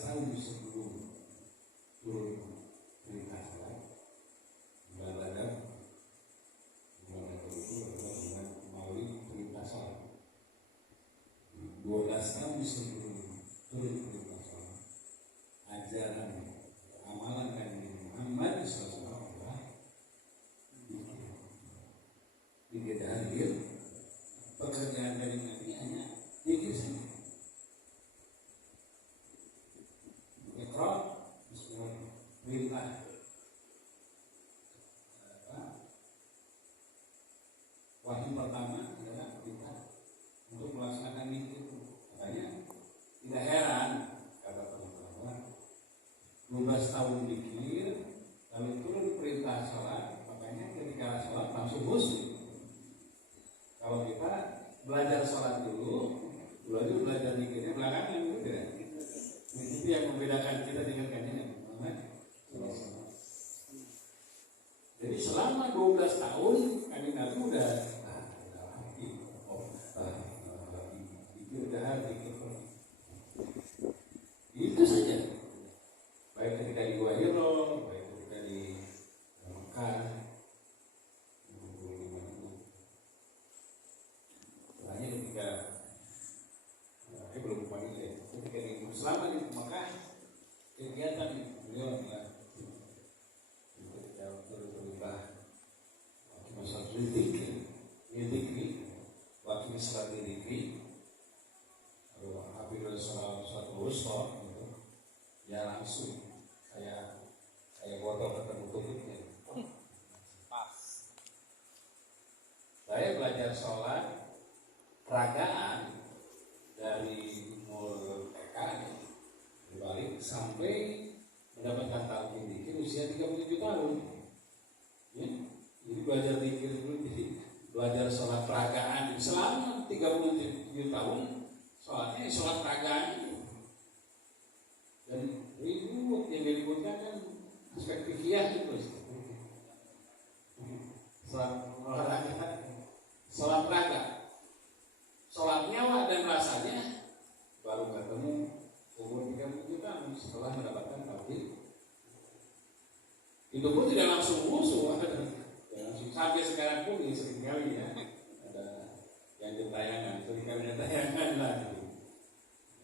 tahun sebelum turun perintah salat, bulan Rajab itu adalah dengan melalui perintah salat. 12 tahun sebelum turun perintah salat, ajaran amalan Nabi Muhammad SAW adalah tidak hadir. Pekerjaan dari Nabi hanya zikir saja. Iqra, bismillah, perintah. Wahyu pertama adalah perintah untuk melaksanakan zikir. Makanya tidak heran kata teman-teman, 12 tahun zikir, lalu turun perintah salat, makanya ketika salat langsung khusyuk. Kalau kita belajar sholat dulu, lalu belajar zikirnya belakangan, gitu ya. Itu yang membedakan kita dengan Kanjeng Muhammad. Jadi selama 12 tahun Kanjeng Nabi udah itu saja. Baik ketika di Gua Hiro, baik ketika di Mekah. Ketika di selama di Mekah kegiatan beliau adalah ketika berubah waktu masa zikir, waktu salat zikir, lalu habis salat wusta itu ya langsung kayak botol ketemu tutupnya. Pas. Saya belajar sholat ragaan dari umur TK dibalik sampai mendapatkan talqin zikir usia 37 tahun. Ya, jadi belajar zikir dulu, jadi belajar sholat peragaan selama 37 tahun, sholatnya sholat peragaan. Dan ribut yang diributkan kan aspek fikih itu. Sholat olahraga, sholat peragaan. Sholat nyawa dan rasanya baru ketemu umur 37 tahun setelah mendapatkan talqin. Itu pun tidak langsung musuh, sampai sekarang pun seringkali ya ada yang ditayangan, seringkali ada tayangan lagi.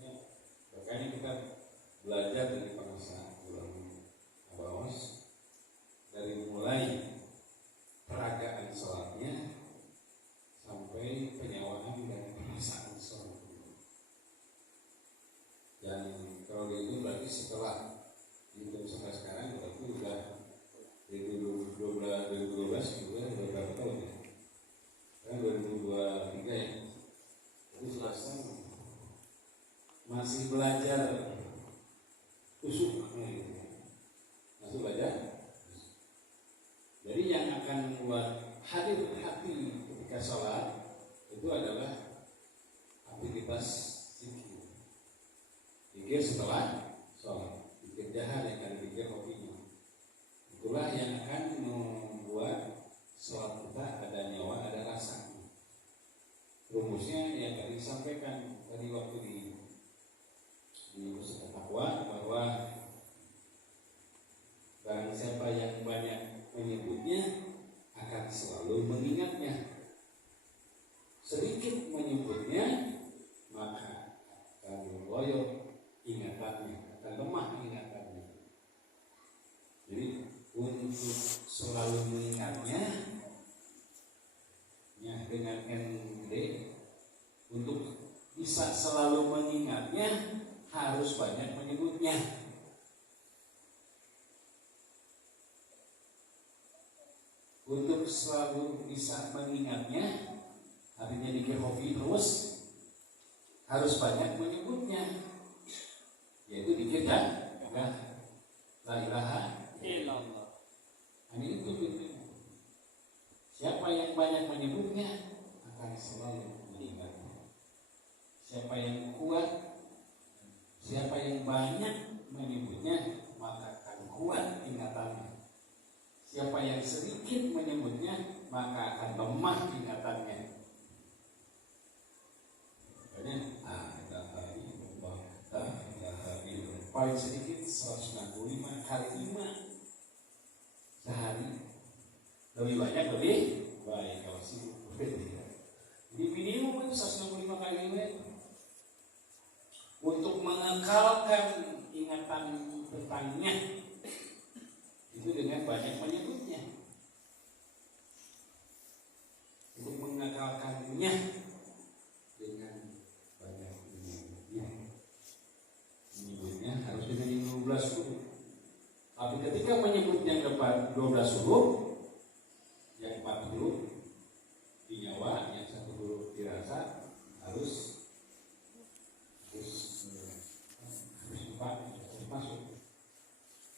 Ya, makanya kita belajar dari pengusaha ulama Abawas dari mulai peragaan sholatnya sampai penyewaan dan perasaan sholat. Dan kalau itu berarti setelah hidup sampai sekarang berarti sudah 2012 juga berapa tahun ya? Kan 2023 ya. Jadi selasa masih belajar khusyuk, masih belajar. Jadi yang akan membuat hadir hati ketika sholat itu adalah aktivitas zikir. Zikir setelah sholat, zikir jahar yang akan zikir kopinya. Itulah yang akan membuat sholat kita ada nyawa, ada rasa. Rumusnya yang tadi disampaikan tadi waktu di Pusat Takwa, bahwa barang siapa yang banyak menyebutnya akan selalu mengingatnya. Sedikit menyebutnya maka akan loyo ingatannya, akan lemah ingatannya. Jadi untuk selalu mengingatnya ya, dengan ND, untuk bisa selalu mengingatnya harus banyak menyebutnya. Untuk selalu bisa mengingatnya, artinya dikir hobi terus, harus banyak menyebutnya, yaitu dikir dan la ilaha illallah. Ini itu tujuannya. Siapa yang banyak menyebutnya akan selalu mengingatnya. Siapa yang kuat, siapa yang banyak menyebutnya maka akan kuat ingatannya. Siapa yang sedikit menyebutnya maka akan lemah ingatannya. Makanya ilaha illallah, ilaha illallah. paling sedikit 165 kali 5 sehari. Lebih banyak lebih baik kalau sibuk. Jadi minimum itu 165 kali 5 untuk mengekalkan ingatan tentangnya itu dengan banyak menyebutnya. Untuk mengekalkannya dengan banyak menyebutnya harus dengan 12 huruf. Tapi ketika menyebutnya kepada 12 huruf, yang 4 huruf di nyawa, yang 1 huruf dirasa harus masuk.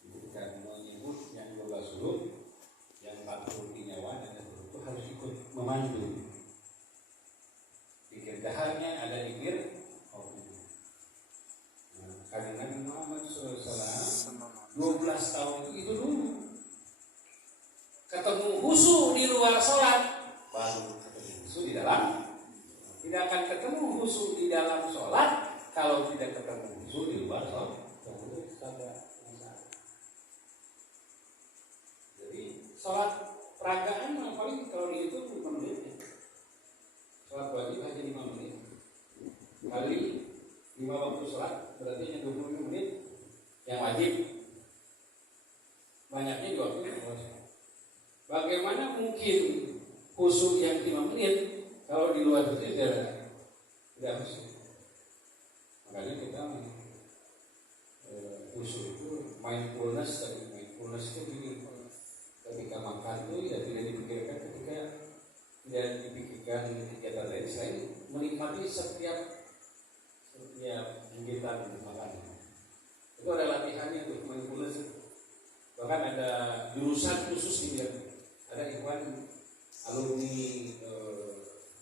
Ketika menyebut yang 12 huruf, yang 4 huruf di nyawa dan 1 huruf itu harus ikut memandu. Dikir daharnya ada dikir karena Nabi Muhammad SAW 12 tahun itu dulu ketemu khusyuk di luar sholat, baru ketemu khusyuk di dalam. Tidak akan ketemu khusyuk di dalam sholat kalau tidak ketemu khusyuk di luar sholat. Jadi sholat peragaan paling kalau dihitung 5 menit. Sholat wajib hanya 5 menit. Kali 5 waktu sholat berarti hanya 25 menit yang wajib. Banyaknya di waktu sholat. Bagaimana mungkin khusyuk yang 5 menit kalau di luar itu tidak khusyuk? Makanya kita khusyuk itu mindfulness, tapi mindfulness itu begini. Ketika makan itu ya tidak dipikirkan, ketika tidak dipikirkan kegiatan lain selain menikmati setiap gigitan makanan. Itu ada latihannya tuh mindfulness. Bahkan ada jurusan khusus ini. Ada ikhwan alumni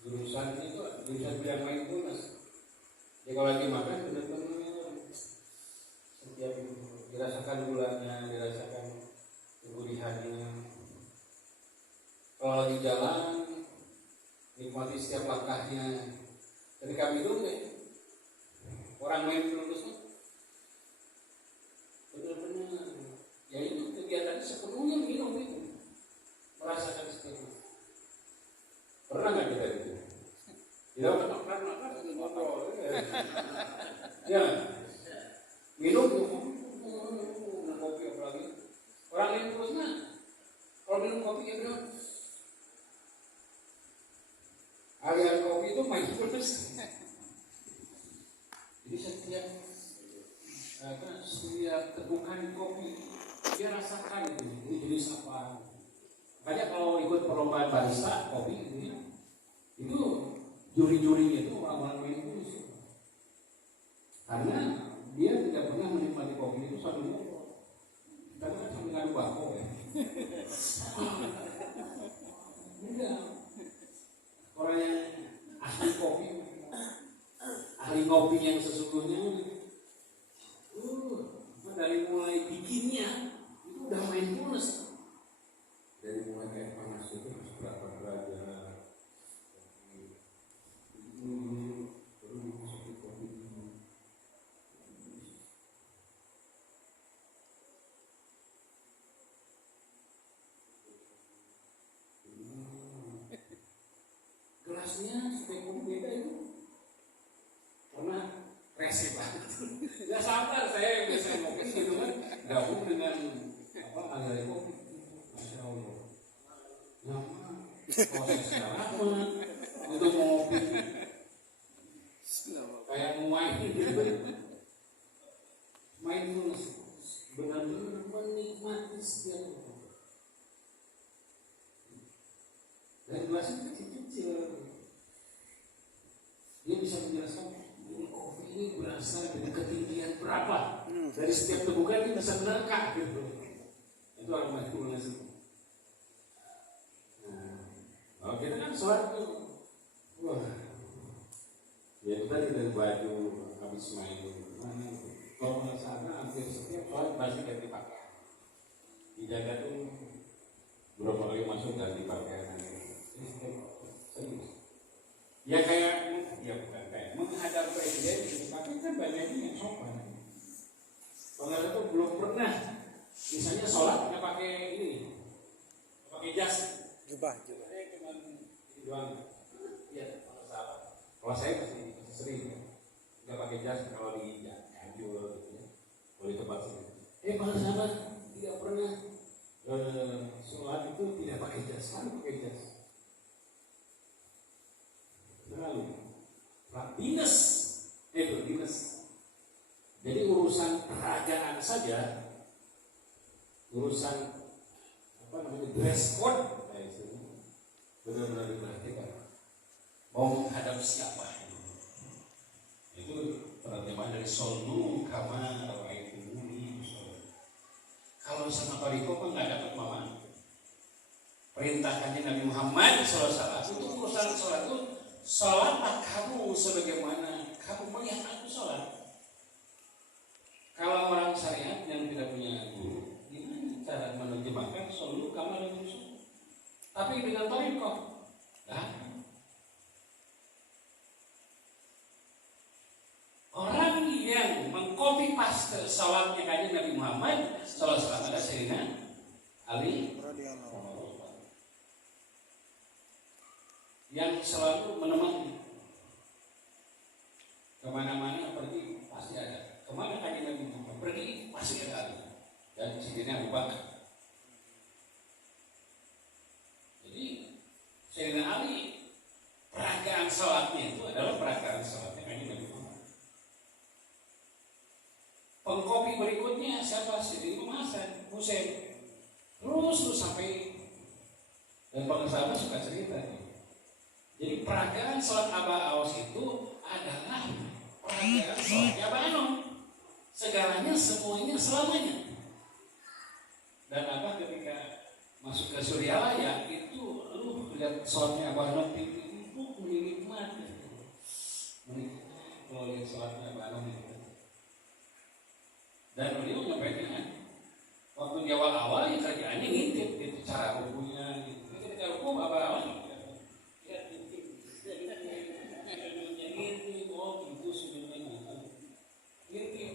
jurusan itu jurusan bidang mindfulness. Jadi kalau lagi makan benar-benar setiap dirasakan gulanya, dirasakan kegurihannya. Kalau lagi jalan nikmati setiap langkahnya. Ketika minum orang mindfulness benar-benar ya itu kegiatannya sepenuhnya minum itu. Merasakan setiap. Pernah nggak kita itu? Tidak pernah ngobrol. Ya, minum kopi apalagi. Orang yang terusnya kalau minum kopi ya bilang aliran kopi itu mindfulness. Jadi setiap tegukan kopi dia rasakan ini jenis apa. Makanya kalau ikut perlombaan barista kopi itu juri-jurinya itu orang-orang mindfulness. Karena dia tidak pernah menikmati kopi itu sambil ngobrol. Kita kan sambil ngadu bako ya. Enggak. Orang yang ahli kopi, ahli kopi yang sesungguhnya dari mulai bikinnya itu udah mindfulness. Dari mulai kayak panas itu berapa derajat, baru dimasukin kopi. Gelasnya supaya kopi beda itu karena resep banget. Ya sabar saya yang biasa ngopi gitu kan, gabung dengan aliran kopi. Masya Allah. Prosesnya lama untuk ngopi kayak main gitu. Mindfulness benar-benar menikmati setiap kopi. Dan gelasnya kecil-kecil. Dia bisa menjelaskan kopi ini berasal dari ketinggian berapa. Dari setiap tegukan dia bisa menerka gitu. Itu orang mindfulness itu. Kalau kita kan sholat tuh, wah, ya kita tidak baju habis main mana. Kalau sana hampir setiap sholat pasti ganti pakaian. Dijaga tuh berapa kali masuk ganti pakaian. Ya kayak, ya bukan kayak menghadap presiden, tapi kan banyaknya yang sopan. jubah juga. Saya cuma ini doang. Iya, salah. Kalau saya masih sering ya. Nggak pakai jas kalau di Cianjur gitu ya. Boleh coba sih. Para sahabat tidak pernah sholat itu tidak pakai jas, harus pakai jas. Lalu, dinas, itu dinas. Jadi urusan peragaan saja, urusan dress code, benar-benar diperhatikan. Mau menghadap siapa? Itu terjemahan dari Sallu kama ra'aitumuni usolli. Kalau sama Toriko kan nggak dapat mama. Perintah kanjeng Nabi Muhammad SAW itu urusan sholat itu, sholatlah kamu sebagaimana kamu melihat aku sholat. Kalau orang syariat yang tidak punya guru, gimana cara menerjemahkan Sallu kama ra'aitumuni? Tapi dengan Toriko, orang yang mengcopy paste salatnya kanjeng Nabi Muhammad SAW ada Sayyidina Ali yang selalu menemani kemana-mana pergi pasti ada. Kemana kanjeng Nabi Muhammad pergi pasti ada Ali dan Sayyidina Abu Bakar. Jadi Sayyidina Ali peragaan salatnya itu adalah peragaan salatnya kanjeng Nabi Muhammad. Pengkopi berikutnya siapa? Sayyidina Imam Hasan Husain. Terus sampai, dan para sahabat suka cerita. Jadi peragaan sholat Aba Awas itu adalah peragaan sholatnya Aba Anom. Segalanya, semuanya, selamanya. Dan apa ketika masuk ke Suryalaya itu, lu lihat sholatnya Aba Anom itu menikmat. Kalau lihat sholatnya Aba Anom itu. Dan beliau menyampaikan waktu di awal-awal ya kerjaannya ngintip gitu, cara hukumnya gitu. Ketika hukum apa-apa ya ngintip, oh gitu sebenarnya ngintip,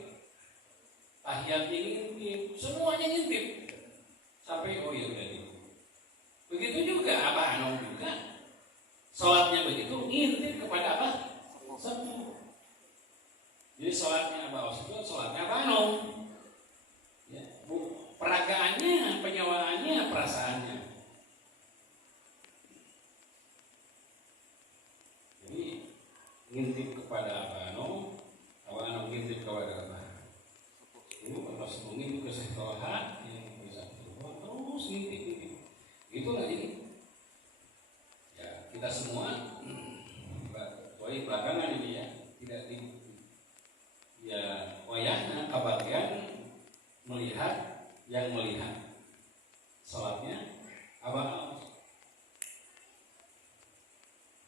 tahiyatnya ngintip, semuanya ngintip sampai oh ya udah gitu. Begitu juga Abah Anom juga sholatnya begitu ngintip kepada apa? Sepuh. Jadi sholatnya Abah Awas itu sholatnya Abah Anom. Ya, peragaannya, penyawaannya, perasaannya. Jadi ngintip kepada Abah Anom, Abah Anom ngintip kepada Abah. Itu pas ngintip ke sekolah, yang bisa terus ngintip. Itulah ini. Ya kita semua, boleh belakangan ini ya, tidak di ya wayahna kebagian melihat yang melihat sholatnya Abah Awas.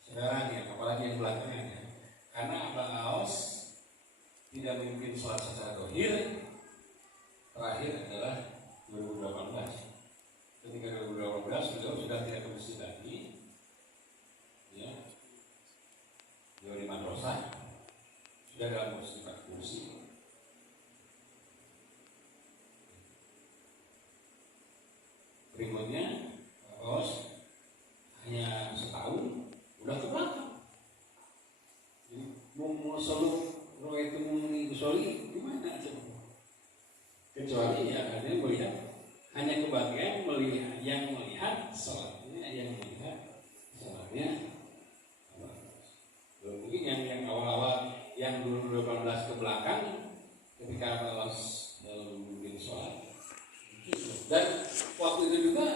Sekarang ya, apalagi yang belakangnya, karena Abah Awas tidak memimpin sholat secara dohir. Terakhir adalah 2018. Ketika 2018 beliau sudah tidak ke masjid lagi, ya, beliau di madrasah. Sudah dalam posisi kursi. Berikutnya, Bos hanya setahun udah ke belakang. Mau selalu roh itu muni usoli gimana coba? Kecuali ya hanya melihat, hanya kebagian melihat yang melihat sholatnya, yang melihat sholatnya. Mungkin yang awal-awal yang 2018 ke belakang ketika Awas memimpin sholat, dan waktu itu juga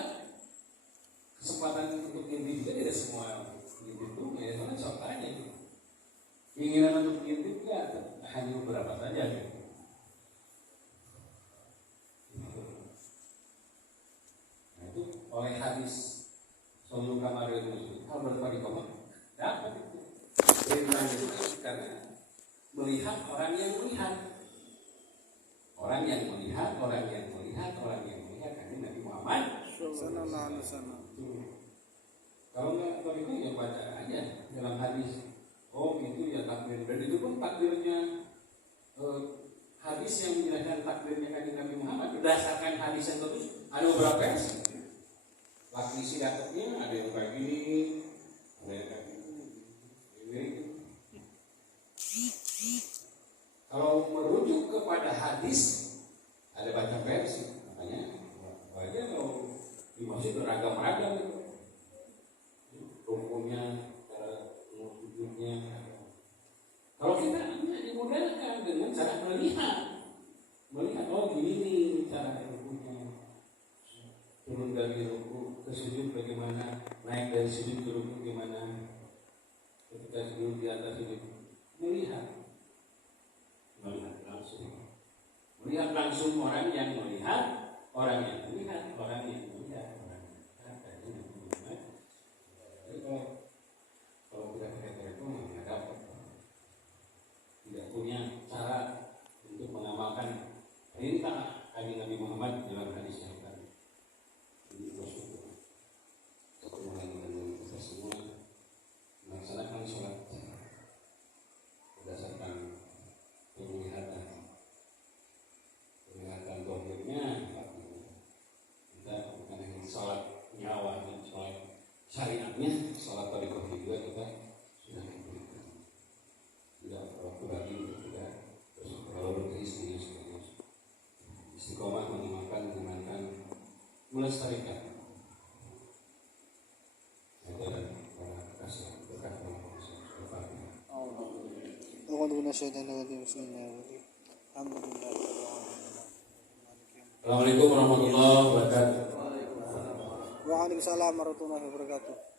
kesempatan untuk ngintip juga tidak semua ngintip itu ya karena contohnya gitu. Keinginan untuk ngintip juga hanya beberapa saja gitu. Nah itu oleh hadis Sallu kama ra'aitumuni hal berparikomah dapat itu. Perintah itu karena melihat orang yang melihat, orang yang melihat, orang yang melihat, orang yang melihat kan Nabi Muhammad Sallallahu Alaihi Wasallam. Kalau nggak tahu itu ya baca aja dalam hadis. Oh itu ya takbir. Dan itu pun takbirnya hadis yang menjelaskan takbirnya kanjeng Nabi Muhammad berdasarkan hadis yang terus ada beberapa versi. praktisi datatnya ada yang kayak gini, ada yang kayak gini. Kalau merujuk kepada hadis ada banyak versi, makanya aja kalau di masjid beragam-ragam itu rukunnya, cara sujudnya. Kalau kita dimudahkan dengan cara melihat oh gini nih cara rukunya, turun dari ruku ke sujud bagaimana, naik dari sujud ke ruku gimana, ketika sujud di atas sujud, melihat langsung orang yang melihat, orang yang melihat, orang yang melihat, orang yang melihat. Jadi kalau tidak pakai itu nggak dapat, tidak punya cara untuk mengamalkan perintah Nabi Muhammad dalam hadis yang tadi. Ini bersyukur ketemu dengan kita semua melaksanakan sholat berdasarkan penglihatan dohirnya. Kita bukan hanya sholat nyawa dan sholat syariatnya, sholat tariqah juga kita sudah memberikan. Tidak waktu lagi tidak bersyukur semuanya istiqomah mengamalkan melestarikan ajaran para kekasih berkah Assalamualaikum warahmatullahi wabarakatuh. Waalaikumsalam warahmatullahi wabarakatuh.